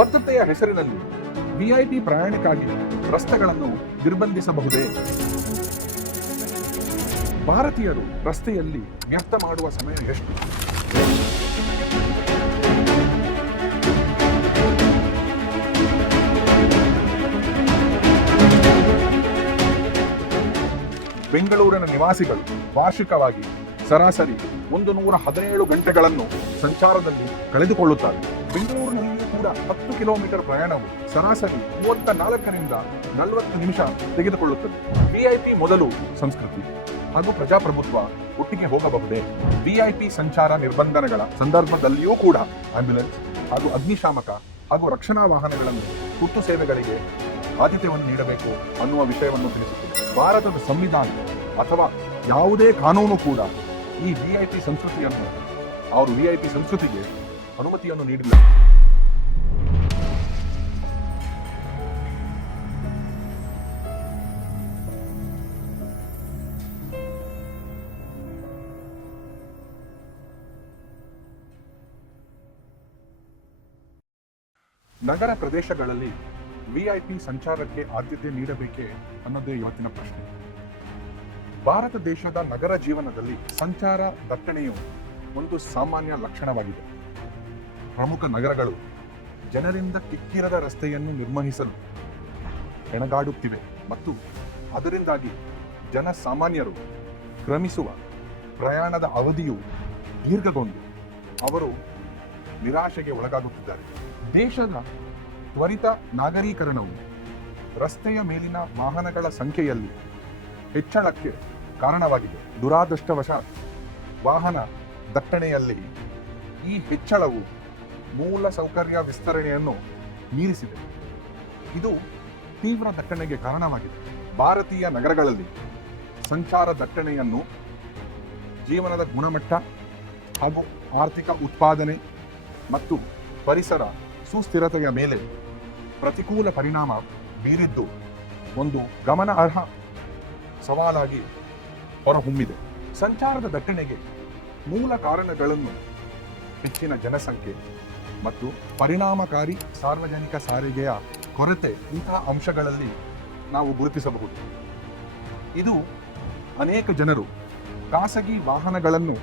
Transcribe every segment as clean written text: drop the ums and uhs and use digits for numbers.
ಬದ್ಧತೆಯ ಹೆಸರಿನಲ್ಲಿ ವಿಐಪಿ ಪ್ರಯಾಣಕ್ಕಾಗಿ ರಸ್ತೆಗಳನ್ನು ನಿರ್ಬಂಧಿಸಬಹುದೇ? ಭಾರತೀಯರು ರಸ್ತೆಯಲ್ಲಿ ವ್ಯರ್ಥ ಮಾಡುವ ಸಮಯ ಎಷ್ಟು? ಬೆಂಗಳೂರಿನ ನಿವಾಸಿಗಳು ವಾರ್ಷಿಕವಾಗಿ ಸರಾಸರಿ 117 ಗಂಟೆಗಳನ್ನು ಸಂಚಾರದಲ್ಲಿ ಕಳೆದುಕೊಳ್ಳುತ್ತಾರೆ. ಬೆಂಗಳೂರಿನಲ್ಲಿಯೂ ಕೂಡ 10 ಕಿಲೋಮೀಟರ್ ಪ್ರಯಾಣವು ಸರಾಸರಿ 34ರಿಂದ 40 ನಿಮಿಷ ತೆಗೆದುಕೊಳ್ಳುತ್ತದೆ. ವಿಐಪಿ ಮೊದಲು ಸಂಸ್ಕೃತಿ ಹಾಗೂ ಪ್ರಜಾಪ್ರಭುತ್ವ ಒಟ್ಟಿಗೆ ಹೋಗಬಹುದೇ? ವಿಐಪಿ ಸಂಚಾರ ನಿರ್ಬಂಧಗಳ ಸಂದರ್ಭದಲ್ಲಿಯೂ ಕೂಡ ಆಂಬ್ಯುಲೆನ್ಸ್ ಹಾಗೂ ಅಗ್ನಿಶಾಮಕ ಹಾಗೂ ರಕ್ಷಣಾ ವಾಹನಗಳನ್ನು ತುರ್ತು ಸೇವೆಗಳಿಗೆ ಆದ್ಯತೆಯನ್ನು ನೀಡಬೇಕು ಅನ್ನುವ ವಿಷಯವನ್ನು ತಿಳಿಸುತ್ತದೆ. ಭಾರತದ ಸಂವಿಧಾನ ಅಥವಾ ಯಾವುದೇ ಕಾನೂನು ಕೂಡ ಈ ವಿಐಪಿ ಸಂಸ್ಕೃತಿಗೆ ಅನುಮತಿಯನ್ನು ನೀಡಿಲ್ಲ. ನಗರ ಪ್ರದೇಶಗಳಲ್ಲಿ ವಿಐಪಿ ಸಂಚಾರಕ್ಕೆ ಆದ್ಯತೆ ನೀಡಬೇಕೇ ಅನ್ನೋದೇ ಇವತ್ತಿನ ಪ್ರಶ್ನೆ. ಭಾರತ ದೇಶದ ನಗರ ಜೀವನದಲ್ಲಿ ಸಂಚಾರ ದಟ್ಟಣೆಯು ಒಂದು ಸಾಮಾನ್ಯ ಲಕ್ಷಣವಾಗಿದೆ. ಪ್ರಮುಖ ನಗರಗಳು ಜನರಿಂದ ಕಿಕ್ಕಿರದ ರಸ್ತೆಯನ್ನು ನಿರ್ವಹಿಸಲು ಹೆಣಗಾಡುತ್ತಿವೆ ಮತ್ತು ಅದರಿಂದಾಗಿ ಜನಸಾಮಾನ್ಯರು ಕ್ರಮಿಸುವ ಪ್ರಯಾಣದ ಅವಧಿಯು ದೀರ್ಘಗೊಂಡು ಅವರು ನಿರಾಶೆಗೆ ಒಳಗಾಗುತ್ತಿದ್ದಾರೆ. ದೇಶದ ತ್ವರಿತ ನಾಗರೀಕರಣವು ರಸ್ತೆಯ ಮೇಲಿನ ವಾಹನಗಳ ಸಂಖ್ಯೆಯಲ್ಲಿ ಹೆಚ್ಚಳಕ್ಕೆ ಕಾರಣವಾಗಿದೆ. ದುರಾದೃಷ್ಟವಶಾತ್ ವಾಹನ ದಟ್ಟಣೆಯಲ್ಲಿ ಈ ಹೆಚ್ಚಳವು ಮೂಲ ಸೌಕರ್ಯ ವಿಸ್ತರಣೆಯನ್ನು ಮೀರಿಸಿದೆ. ಇದು ತೀವ್ರ ದಟ್ಟಣೆಗೆ ಕಾರಣವಾಗಿದೆ. ಭಾರತೀಯ ನಗರಗಳಲ್ಲಿ ಸಂಚಾರ ದಟ್ಟಣೆಯನ್ನು ಜೀವನದ ಗುಣಮಟ್ಟ ಹಾಗೂ ಆರ್ಥಿಕ ಉತ್ಪಾದನೆ ಮತ್ತು ಪರಿಸರ ಸುಸ್ಥಿರತೆಯ ಮೇಲೆ ಪ್ರತಿಕೂಲ ಪರಿಣಾಮ ಬೀರಿದ್ದು ಒಂದು ಗಮನಾರ್ಹ ಸವಾಲಾಗಿ ಹೊರಹೊಮ್ಮಿದೆ. ಸಂಚಾರದ ದಟ್ಟಣೆಗೆ ಮೂಲ ಕಾರಣಗಳನ್ನು ಹೆಚ್ಚಿನ ಜನಸಂಖ್ಯೆ ಮತ್ತು ಪರಿಣಾಮಕಾರಿ ಸಾರ್ವಜನಿಕ ಸಾರಿಗೆಯ ಕೊರತೆ ಇಂತಹ ಅಂಶಗಳಲ್ಲಿ ನಾವು ಗುರುತಿಸಬಹುದು. ಇದು ಅನೇಕ ಜನರು ಖಾಸಗಿ ವಾಹನಗಳನ್ನು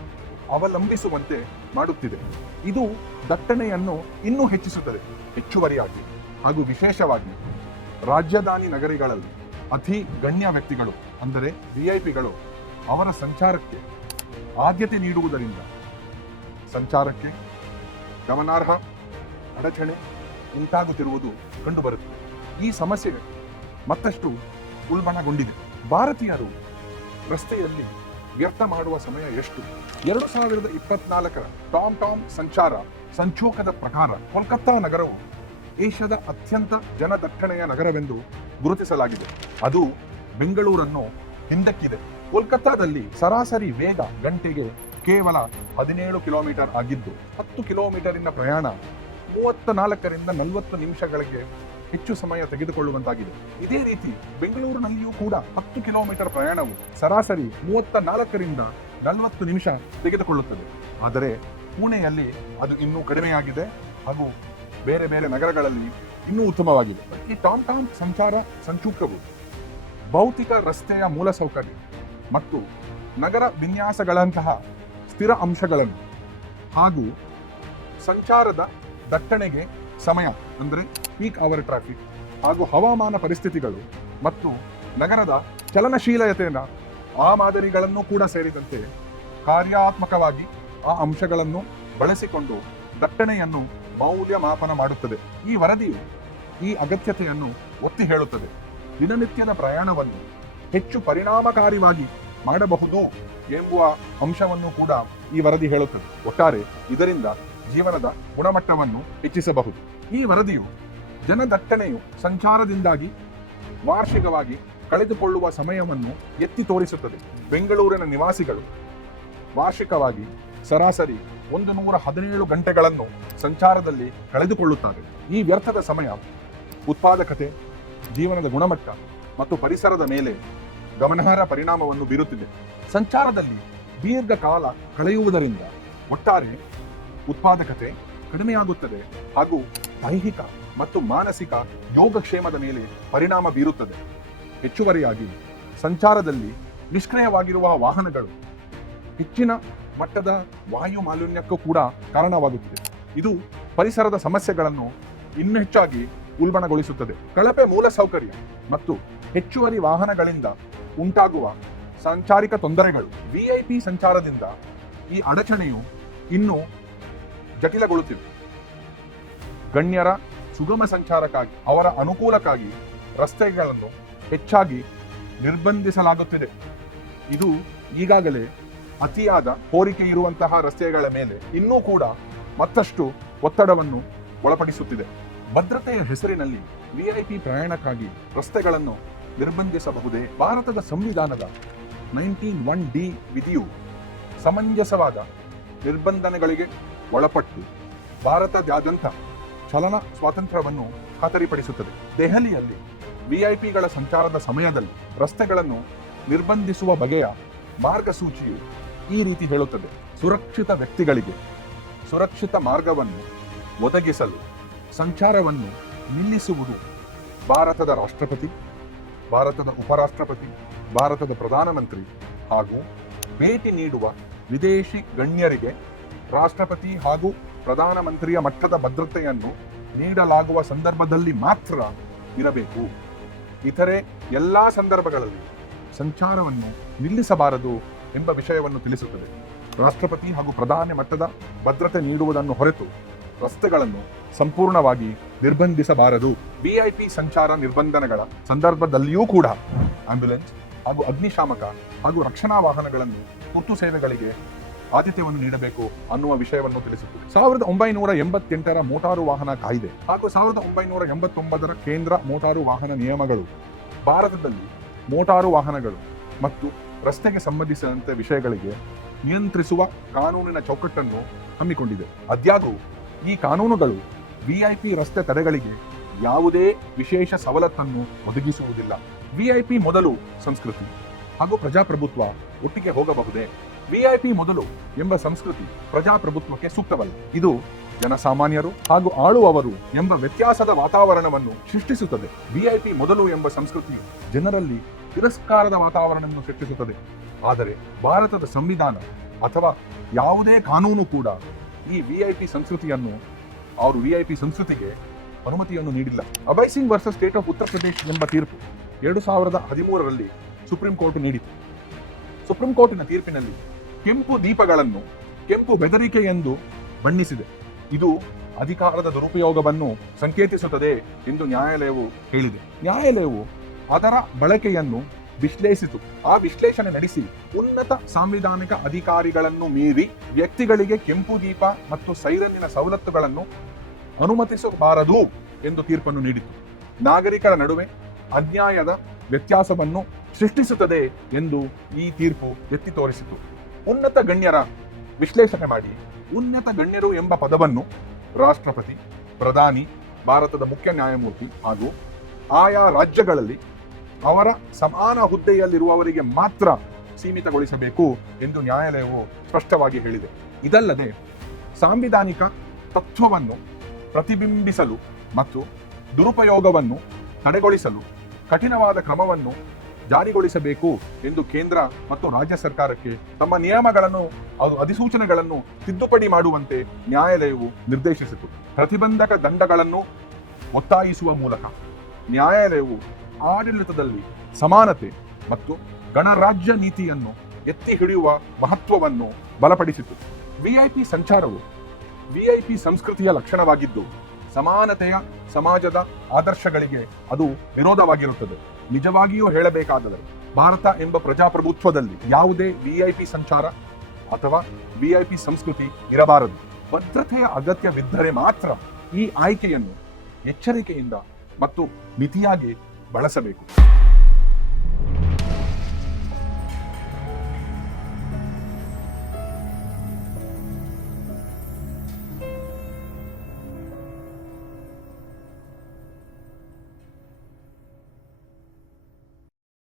ಅವಲಂಬಿಸುವಂತೆ ಮಾಡುತ್ತಿದೆ. ಇದು ದಟ್ಟಣೆಯನ್ನು ಇನ್ನೂ ಹೆಚ್ಚಿಸುತ್ತದೆ. ಹೆಚ್ಚುವರಿಯಾಗಿ ಹಾಗೂ ವಿಶೇಷವಾಗಿ ರಾಜಧಾನಿ ನಗರಗಳಲ್ಲಿ ಅತಿ ಗಣ್ಯ ವ್ಯಕ್ತಿಗಳು ಅಂದರೆ ವಿಐಪಿಗಳು ಅವರ ಸಂಚಾರಕ್ಕೆ ಆದ್ಯತೆ ನೀಡುವುದರಿಂದ ಸಂಚಾರಕ್ಕೆ ಗಮನಾರ್ಹ ಅಡಚಣೆ ಉಂಟಾಗುತ್ತಿರುವುದು ಕಂಡುಬರುತ್ತದೆ. ಈ ಸಮಸ್ಯೆ ಮತ್ತಷ್ಟು ಉಲ್ಬಣಗೊಂಡಿದೆ. ಭಾರತೀಯರು ರಸ್ತೆಯಲ್ಲಿ ವ್ಯರ್ಥ ಮಾಡುವ ಸಮಯ ಎಷ್ಟು? 2024ರ ಟಾಮ್ ಸಂಚಾರ ಸಂಚೋಕದ ಪ್ರಕಾರ ಕೋಲ್ಕತ್ತಾ ನಗರವು ಏಷ್ಯಾದ ಅತ್ಯಂತ ಜನದಟ್ಟಣೆಯ ನಗರವೆಂದು ಗುರುತಿಸಲಾಗಿದೆ. ಅದು ಬೆಂಗಳೂರನ್ನು ಹಿಂದಕ್ಕಿದೆ. ಕೋಲ್ಕತ್ತಾದಲ್ಲಿ ಸರಾಸರಿ ವೇಗ ಗಂಟೆಗೆ ಕೇವಲ 17 ಕಿಲೋಮೀಟರ್ ಆಗಿದ್ದು 10 ಕಿಲೋಮೀಟರಿನ ಪ್ರಯಾಣ 34ರಿಂದ 40 ನಿಮಿಷಗಳಿಗೆ ಹೆಚ್ಚು ಸಮಯ ತೆಗೆದುಕೊಳ್ಳುವಂತಾಗಿದೆ. ಇದೇ ರೀತಿ ಬೆಂಗಳೂರಿನಲ್ಲಿಯೂ ಕೂಡ 10 ಕಿಲೋಮೀಟರ್ ಪ್ರಯಾಣವು ಸರಾಸರಿ 34ರಿಂದ 40 ನಿಮಿಷ ತೆಗೆದುಕೊಳ್ಳುತ್ತದೆ. ಆದರೆ ಪುಣೆಯಲ್ಲಿ ಅದು ಇನ್ನೂ ಕಡಿಮೆಯಾಗಿದೆ ಹಾಗೂ ಬೇರೆ ಬೇರೆ ನಗರಗಳಲ್ಲಿ ಇನ್ನೂ ಉತ್ತಮವಾಗಿದೆ. ಈ ಟಾಮ್ ಸಂಚಾರ ಸಂಚೂಕವು ಭೌತಿಕ ರಸ್ತೆಯ ಮೂಲಸೌಕರ್ಯ ಮತ್ತು ನಗರ ವಿನ್ಯಾಸಗಳಂತಹ ಸ್ಥಿರ ಅಂಶಗಳನ್ನು ಹಾಗೂ ಸಂಚಾರದ ದಟ್ಟಣೆಗೆ ಸಮಯ ಅಂದರೆ ಪೀಕ್ ಅವರ್ ಟ್ರಾಫಿಕ್ ಹಾಗೂ ಹವಾಮಾನ ಪರಿಸ್ಥಿತಿಗಳು ಮತ್ತು ನಗರದ ಚಲನಶೀಲತೆಯ ಆ ಮಾದರಿಗಳನ್ನು ಕೂಡ ಸೇರಿದಂತೆ ಕಾರ್ಯಾತ್ಮಕವಾಗಿ ಆ ಅಂಶಗಳನ್ನು ಬಳಸಿಕೊಂಡು ದಟ್ಟಣೆಯನ್ನು ಮೌಲ್ಯಮಾಪನ ಮಾಡುತ್ತದೆ. ಈ ವರದಿಯು ಈ ಅಗತ್ಯತೆಯನ್ನು ಒತ್ತಿ ಹೇಳುತ್ತದೆ. ದಿನನಿತ್ಯದ ಪ್ರಯಾಣವನ್ನು ಹೆಚ್ಚು ಪರಿಣಾಮಕಾರಿಯಾಗಿ ಮಾಡಬಹುದು ಎಂಬುವ ಅಂಶವನ್ನು ಕೂಡ ಈ ವರದಿ ಹೇಳುತ್ತದೆ. ಒಟ್ಟಾರೆ ಇದರಿಂದ ಜೀವನದ ಗುಣಮಟ್ಟವನ್ನು ಹೆಚ್ಚಿಸಬಹುದು. ಈ ವರದಿಯು ಜನದಟ್ಟಣೆಯು ಸಂಚಾರದಿಂದಾಗಿ ವಾರ್ಷಿಕವಾಗಿ ಕಳೆದುಕೊಳ್ಳುವ ಸಮಯವನ್ನು ಎತ್ತಿ ತೋರಿಸುತ್ತದೆ. ಬೆಂಗಳೂರಿನ ನಿವಾಸಿಗಳು ವಾರ್ಷಿಕವಾಗಿ ಸರಾಸರಿ 117 ಗಂಟೆಗಳನ್ನು ಸಂಚಾರದಲ್ಲಿ ಕಳೆದುಕೊಳ್ಳುತ್ತಾರೆ. ಈ ವ್ಯರ್ಥದ ಸಮಯ ಉತ್ಪಾದಕತೆ, ಜೀವನದ ಗುಣಮಟ್ಟ ಮತ್ತು ಪರಿಸರದ ಮೇಲೆ ಗಮನಾರ್ಹ ಪರಿಣಾಮವನ್ನು ಬೀರುತ್ತಿದೆ. ಸಂಚಾರದಲ್ಲಿ ದೀರ್ಘಕಾಲ ಕಳೆಯುವುದರಿಂದ ಒಟ್ಟಾರೆ ಉತ್ಪಾದಕತೆ ಕಡಿಮೆಯಾಗುತ್ತದೆ ಹಾಗೂ ದೈಹಿಕ ಮತ್ತು ಮಾನಸಿಕ ಯೋಗಕ್ಷೇಮದ ಮೇಲೆ ಪರಿಣಾಮ ಬೀರುತ್ತದೆ. ಹೆಚ್ಚುವರಿಯಾಗಿ ಸಂಚಾರದಲ್ಲಿ ನಿಷ್ಕ್ರಿಯವಾಗಿರುವ ವಾಹನಗಳು ಹೆಚ್ಚಿನ ಮಟ್ಟದ ವಾಯು ಮಾಲಿನ್ಯಕ್ಕೂ ಕೂಡ ಕಾರಣವಾಗುತ್ತದೆ. ಇದು ಪರಿಸರದ ಸಮಸ್ಯೆಗಳನ್ನು ಇನ್ನೂ ಹೆಚ್ಚಾಗಿ ಉಲ್ಬಣಗೊಳಿಸುತ್ತದೆ. ಕಳಪೆ ಮೂಲಸೌಕರ್ಯ ಮತ್ತು ಹೆಚ್ಚುವರಿ ವಾಹನಗಳಿಂದ ಉಂಟಾಗುವ ಸಂಚಾರಿಕ ತೊಂದರೆಗಳು. ವಿಐಪಿ ಸಂಚಾರದಿಂದ ಈ ಅಡಚಣೆಯು ಇನ್ನೂ ಜಟಿಲಗೊಳ್ಳುತ್ತಿದೆ. ಗಣ್ಯರ ಸುಗಮ ಸಂಚಾರಕ್ಕಾಗಿ, ಅವರ ಅನುಕೂಲಕ್ಕಾಗಿ ರಸ್ತೆಗಳನ್ನು ಹೆಚ್ಚಾಗಿ ನಿರ್ಬಂಧಿಸಲಾಗುತ್ತಿದೆ. ಇದು ಈಗಾಗಲೇ ಅತಿಯಾದ ಕೋರಿಕೆ ಇರುವಂತಹ ರಸ್ತೆಗಳ ಮೇಲೆ ಇನ್ನೂ ಕೂಡ ಮತ್ತಷ್ಟು ಒತ್ತಡವನ್ನು ಒಳಪಡಿಸುತ್ತಿದೆ. ಭದ್ರತೆಯ ಹೆಸರಿನಲ್ಲಿ ವಿಐಪಿ ಪ್ರಯಾಣಕ್ಕಾಗಿ ರಸ್ತೆಗಳನ್ನು ನಿರ್ಬಂಧಿಸಬಹುದೇ? ಭಾರತದ ಸಂವಿಧಾನದ 19(1)D ವಿಧಿಯು ಸಮಂಜಸವಾದ ನಿರ್ಬಂಧನೆಗಳಿಗೆ ಒಳಪಟ್ಟು ಭಾರತದಾದ್ಯಂತ ಚಲನ ಸ್ವಾತಂತ್ರ್ಯವನ್ನು ಖಾತರಿಪಡಿಸುತ್ತದೆ. ದೆಹಲಿಯಲ್ಲಿ ವಿಐಪಿಗಳ ಸಂಚಾರದ ಸಮಯದಲ್ಲಿ ರಸ್ತೆಗಳನ್ನು ನಿರ್ಬಂಧಿಸುವ ಬಗೆಯ ಮಾರ್ಗಸೂಚಿಯು ಈ ರೀತಿ ಹೇಳುತ್ತದೆ: ಸುರಕ್ಷಿತ ವ್ಯಕ್ತಿಗಳಿಗೆ ಸುರಕ್ಷಿತ ಮಾರ್ಗವನ್ನು ಒದಗಿಸಲು ಸಂಚಾರವನ್ನು ನಿಲ್ಲಿಸುವುದು ಭಾರತದ ರಾಷ್ಟ್ರಪತಿ, ಭಾರತದ ಉಪರಾಷ್ಟ್ರಪತಿ, ಭಾರತದ ಪ್ರಧಾನಮಂತ್ರಿ ಹಾಗೂ ಭೇಟಿ ನೀಡುವ ವಿದೇಶಿ ಗಣ್ಯರಿಗೆ ರಾಷ್ಟ್ರಪತಿ ಹಾಗೂ ಪ್ರಧಾನಮಂತ್ರಿಯ ಮಟ್ಟದ ಭದ್ರತೆಯನ್ನು ನೀಡಲಾಗುವ ಸಂದರ್ಭದಲ್ಲಿ ಮಾತ್ರ ಇರಬೇಕು. ಇತರೆ ಎಲ್ಲಾ ಸಂದರ್ಭಗಳಲ್ಲಿ ಸಂಚಾರವನ್ನು ನಿಲ್ಲಿಸಬಾರದು ಎಂಬ ವಿಷಯವನ್ನು ತಿಳಿಸುತ್ತದೆ. ರಾಷ್ಟ್ರಪತಿ ಹಾಗೂ ಪ್ರಧಾನಿ ಮಟ್ಟದ ಭದ್ರತೆ ನೀಡುವುದನ್ನು ಹೊರತು ರಸ್ತೆಗಳನ್ನು ಸಂಪೂರ್ಣವಾಗಿ ನಿರ್ಬಂಧಿಸಬಾರದು. ವಿಐಪಿ ಸಂಚಾರ ನಿರ್ಬಂಧನೆಗಳ ಸಂದರ್ಭದಲ್ಲಿಯೂ ಕೂಡ ಆಂಬ್ಯುಲೆನ್ಸ್ ಹಾಗೂ ಅಗ್ನಿಶಾಮಕ ಹಾಗೂ ರಕ್ಷಣಾ ವಾಹನಗಳನ್ನು ತುರ್ತು ಸೇವೆಗಳಿಗೆ ಆದ್ಯತೆಯನ್ನು ನೀಡಬೇಕು ಅನ್ನುವ ವಿಷಯವನ್ನು ತಿಳಿಸುತ್ತದೆ. 1988ರ ಮೋಟಾರು ವಾಹನ ಕಾಯ್ದೆ ಹಾಗೂ 1989ರ ಕೇಂದ್ರ ಮೋಟಾರು ವಾಹನ ನಿಯಮಗಳು ಭಾರತದಲ್ಲಿ ಮೋಟಾರು ವಾಹನಗಳು ಮತ್ತು ರಸ್ತೆಗೆ ಸಂಬಂಧಿಸಿದಂತೆ ವಿಷಯಗಳಿಗೆ ನಿಯಂತ್ರಿಸುವ ಕಾನೂನಿನ ಚೌಕಟ್ಟನ್ನು ಹಮ್ಮಿಕೊಂಡಿದೆ. ಆದಾಗ್ಯೂ ಈ ಕಾನೂನುಗಳು ವಿಐಪಿ ರಸ್ತೆ ತಡೆಗಳಿಗೆ ಯಾವುದೇ ವಿಶೇಷ ಸವಲತ್ತನ್ನು ಒದಗಿಸುವುದಿಲ್ಲ. ವಿಐಪಿ ಮೊದಲು ಸಂಸ್ಕೃತಿ ಹಾಗೂ ಪ್ರಜಾಪ್ರಭುತ್ವ ಒಟ್ಟಿಗೆ ಹೋಗಬಹುದೇ? ವಿಐಪಿ ಮೊದಲು ಎಂಬ ಸಂಸ್ಕೃತಿ ಪ್ರಜಾಪ್ರಭುತ್ವಕ್ಕೆ ಸೂಕ್ತವಲ್ಲ. ಇದು ಜನಸಾಮಾನ್ಯರು ಹಾಗೂ ಆಳುವವರು ಎಂಬ ವ್ಯತ್ಯಾಸದ ವಾತಾವರಣವನ್ನು ಸೃಷ್ಟಿಸುತ್ತದೆ. ವಿಐಪಿ ಮೊದಲು ಎಂಬ ಸಂಸ್ಕೃತಿ ಜನರಲ್ಲಿ ತಿರಸ್ಕಾರದ ವಾತಾವರಣವನ್ನು ಸೃಷ್ಟಿಸುತ್ತದೆ. ಆದರೆ ಭಾರತದ ಸಂವಿಧಾನ ಅಥವಾ ಯಾವುದೇ ಕಾನೂನು ಕೂಡ ಈ ವಿಐಪಿ ಸಂಸ್ಕೃತಿಯನ್ನು ವಿಐಪಿ ಸಂಸ್ಕೃತಿಗೆ ಅನುಮತಿಯನ್ನು ನೀಡಿಲ್ಲ. Abhay Singh versus state of Uttar Pradesh ಎಂಬ ತೀರ್ಪು 2013ರಲ್ಲಿ ಸುಪ್ರೀಂ ಕೋರ್ಟ್ ನೀಡಿತು. ಸುಪ್ರೀಂ ಕೋರ್ಟಿನ ತೀರ್ಪಿನಲ್ಲಿ ಕೆಂಪು ದೀಪಗಳನ್ನು ಕೆಂಪು ಬೆದರಿಕೆ ಎಂದು ಬಣ್ಣಿಸಿದೆ. ಇದು ಅಧಿಕಾರದ ದುರುಪಯೋಗವನ್ನು ಸಂಕೇತಿಸುತ್ತದೆ ಎಂದು ನ್ಯಾಯಾಲಯವು ಹೇಳಿದೆ. ನ್ಯಾಯಾಲಯವು ಅದರ ಬಳಕೆಯನ್ನು ವಿಶ್ಲೇಷಿಸಿತು. ಆ ವಿಶ್ಲೇಷಣೆ ನಡೆಸಿ ಉನ್ನತ ಸಾಂವಿಧಾನಿಕ ಅಧಿಕಾರಿಗಳನ್ನು ಮೀರಿ ವ್ಯಕ್ತಿಗಳಿಗೆ ಕೆಂಪು ದೀಪ ಮತ್ತು ಸೈರನ್ನಿನ ಸವಲತ್ತುಗಳನ್ನು ಅನುಮತಿಸಬಾರದು ಎಂದು ತೀರ್ಪನ್ನು ನೀಡಿತು. ನಾಗರಿಕರ ನಡುವೆ ಅನ್ಯಾಯದ ವ್ಯತ್ಯಾಸವನ್ನು ಸೃಷ್ಟಿಸುತ್ತದೆ ಎಂದು ಈ ತೀರ್ಪು ಎತ್ತಿ ತೋರಿಸಿತು. ಉನ್ನತ ಗಣ್ಯರ ವಿಶ್ಲೇಷಣೆ ಮಾಡಿ ಉನ್ನತ ಗಣ್ಯರು ಎಂಬ ಪದವನ್ನು ರಾಷ್ಟ್ರಪತಿ, ಪ್ರಧಾನಿ, ಭಾರತದ ಮುಖ್ಯ ನ್ಯಾಯಮೂರ್ತಿ ಹಾಗೂ ಆಯಾ ರಾಜ್ಯಗಳಲ್ಲಿ ಅವರ ಸಮಾನ ಹುದ್ದೆಯಲ್ಲಿರುವವರಿಗೆ ಮಾತ್ರ ಸೀಮಿತಗೊಳಿಸಬೇಕು ಎಂದು ನ್ಯಾಯಾಲಯವು ಸ್ಪಷ್ಟವಾಗಿ ಹೇಳಿದೆ. ಇದಲ್ಲದೆ ಸಾಂವಿಧಾನಿಕ ತತ್ವವನ್ನು ಪ್ರತಿಬಿಂಬಿಸಲು ಮತ್ತು ದುರುಪಯೋಗವನ್ನು ತಡೆಗೊಳಿಸಲು ಕಠಿಣವಾದ ಕ್ರಮವನ್ನು ಜಾರಿಗೊಳಿಸಬೇಕು ಎಂದು ಕೇಂದ್ರ ಮತ್ತು ರಾಜ್ಯ ಸರ್ಕಾರಕ್ಕೆ ತಮ್ಮ ನಿಯಮಗಳನ್ನು ಅಧಿಸೂಚನೆಗಳನ್ನು ತಿದ್ದುಪಡಿ ಮಾಡುವಂತೆ ನ್ಯಾಯಾಲಯವು ನಿರ್ದೇಶಿಸಿತು. ಪ್ರತಿಬಂಧಕ ದಂಡಗಳನ್ನು ಒತ್ತಾಯಿಸುವ ಮೂಲಕ ನ್ಯಾಯಾಲಯವು ಆಡಳಿತದಲ್ಲಿ ಸಮಾನತೆ ಮತ್ತು ಗಣರಾಜ್ಯ ನೀತಿಯನ್ನು ಎತ್ತಿ ಹಿಡಿಯುವ ಮಹತ್ವವನ್ನು ಬಲಪಡಿಸಿತು. ವಿಐಪಿ ಸಂಚಾರವು ವಿಐಪಿ ಸಂಸ್ಕೃತಿಯ ಲಕ್ಷಣವಾಗಿದ್ದು ಸಮಾನತೆಯ ಸಮಾಜದ ಆದರ್ಶಗಳಿಗೆ ಅದು ವಿರೋಧವಾಗಿರುತ್ತದೆ. ನಿಜವಾಗಿಯೂ ಹೇಳಬೇಕಾದರೆ ಭಾರತ ಎಂಬ ಪ್ರಜಾಪ್ರಭುತ್ವದಲ್ಲಿ ಯಾವುದೇ ವಿಐಪಿ ಸಂಚಾರ ಅಥವಾ ವಿಐಪಿ ಸಂಸ್ಕೃತಿ ಇರಬಾರದು. ಭದ್ರತೆಯ ಅಗತ್ಯವಿದ್ದರೆ ಮಾತ್ರ ಈ ಆಯ್ಕೆಯನ್ನು ಎಚ್ಚರಿಕೆಯಿಂದ ಮತ್ತು ಮಿತಿಯಾಗಿ ಬಳಸಬೇಕು.